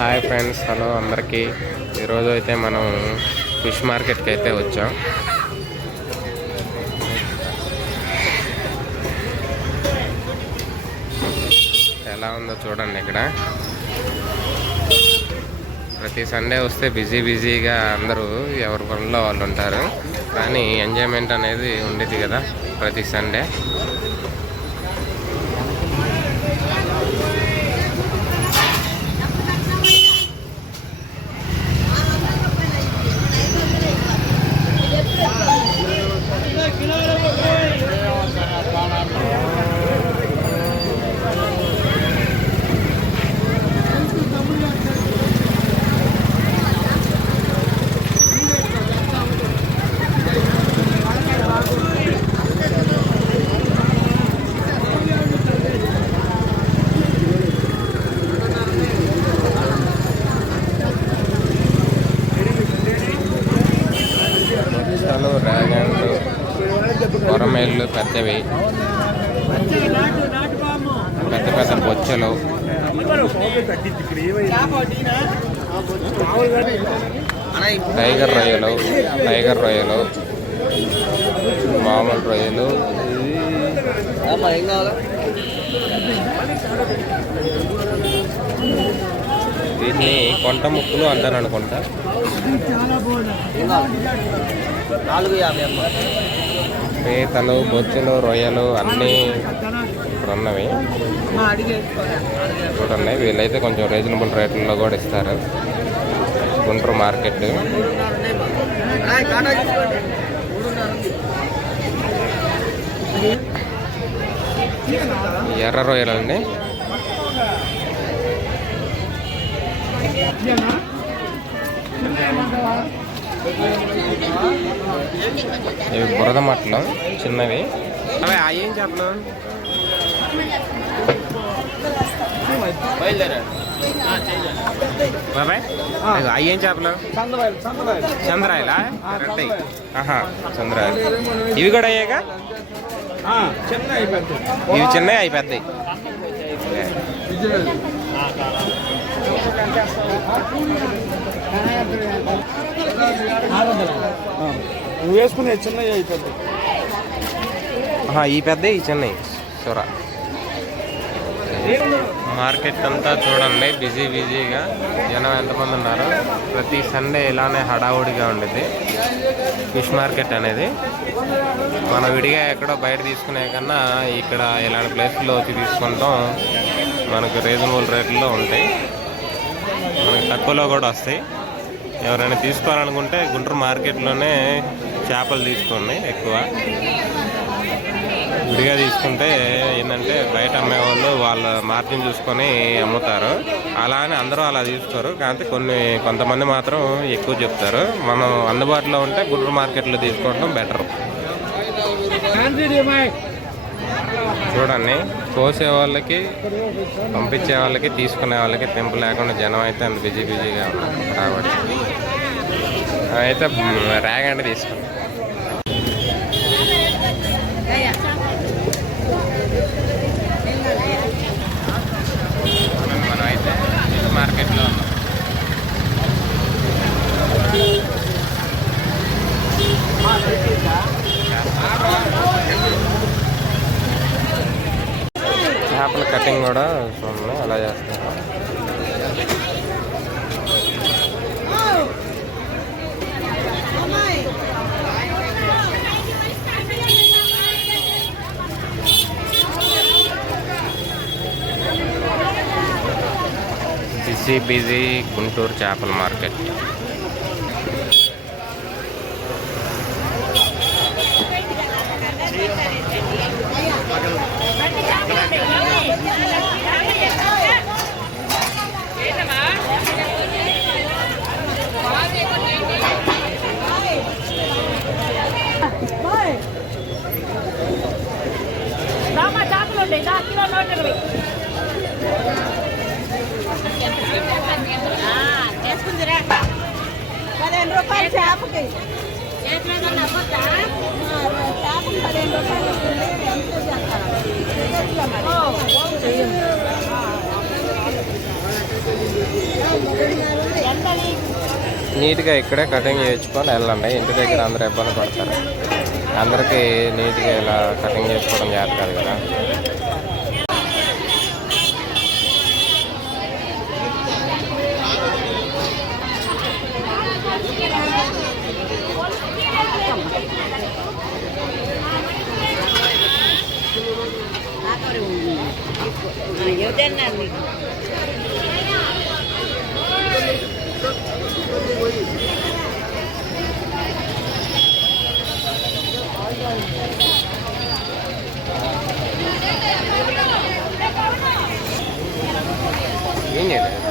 Hi friends, hello అందరికీ. ఈరోజు అయితే మనం ఫిష్ మార్కెట్కి అయితే వచ్చాం. ఎలా ఉందో చూడండి. ఇక్కడ ప్రతి సండే వస్తే బిజీగా అందరూ ఎవరి పనుల్లో వాళ్ళు ఉంటారు, కానీ ఎంజాయ్మెంట్ అనేది ఉండేది కదా ప్రతి సండే. రేగండ్లు, కొరమేళ్ళు పెద్దవి, పెద్ద పెద్ద బొచ్చలు, టైగర్ రొయ్యలు, మామూలు రొయ్యలు, వీటిని కొంట ముక్కులు అంటారు అనుకుంటా. పీతలు, బొచ్చులు, రొయ్యలు అన్నీ ఇప్పుడు ఉన్నవి. చూడండి, వీళ్ళైతే కొంచెం రీజనబుల్ రేట్లలో కూడా ఇస్తారు. గుంటూరు మార్కెట్. ఎర్ర రొయ్యలు అండి. ఇవి బురద మట్టలు చిన్నవి. అవి ఏం చేపలు? బాబాయ్ అవి ఏం చేపలు? చంద్రాయలా? చంద్రాయలు. ఇవి కూడా అయ్యాక ఇవి చిన్నవి అవి పెద్దవి. నువ్వు వేసుకునే చిన్నవి అయిపోద్ది. ఈ పెద్ద ఈ చిన్నవి సొర. మార్కెట్ అంతా చూడండి, బిజీగా జనం ఎంతమంది ఉన్నారు. ప్రతి సండే ఇలానే హడావుడిగా ఉండేది ఫిష్ మార్కెట్ అనేది. మనం విడిగా ఎక్కడో బయట తీసుకునే కన్నా ఇక్కడ ఇలాంటి ప్లేస్లో వచ్చి తీసుకుంటాం. మనకు రీజనబుల్ రేట్లో ఉంటాయి, మనకి తక్కువలో కూడా వస్తాయి. ఎవరైనా తీసుకోవాలనుకుంటే గుంటూరు మార్కెట్లోనే చేపలు తీసుకోండి. ఎక్కువ విడిగా తీసుకుంటే ఏంటంటే బయట అమ్మేవాళ్ళు వాళ్ళ మార్జిన్ చూసుకొని అమ్ముతారు. అలా అని అందరూ అలా తీసుకోరు, కానీ కొంతమంది మాత్రం ఎక్కువ చెప్తారు. మనం అందుబాటులో ఉంటే గుంటూరు మార్కెట్లో తీసుకోవడం బెటర్. చూడండి, కోసే వాళ్ళకి, పంపించే వాళ్ళకి, తీసుకునే వాళ్ళకి తెంపు లేకుండా జనం అయితే అంత బిజీగా ఉన్నారు కాబట్టి అయితే రేగండి తీసుకున్నాం. మనం అయితే మార్కెట్లో ఉన్నాం. చేపల కటింగ్ కూడా చూడండి అలా చేస్తారు. బిజీ గుంటూరు చేపల మార్కెట్. చేపకి చేపకి నీట్గా ఇక్కడే కటింగ్ చేయించుకొని వెళ్ళండి. ఇంటి దగ్గర అందరూ ఇబ్బంది పడతారు. అందరికీ నీట్గా ఇలా కటింగ్ చేసుకోవడం చేత కాదు కదా. ఏం చేయలేదు.